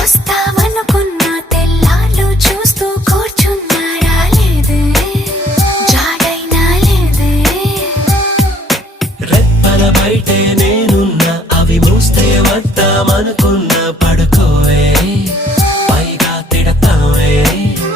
వస్తావనుకున్న తెల్లాళ్ళు చూస్తూ కూర్చున్నారా లేదే, జాడైనా లేదే. రెప్పల బయటే నేనున్నా, అవి మూస్తే వద్దామనుకున్నా. పడుకోవే పైగా తిడతావే.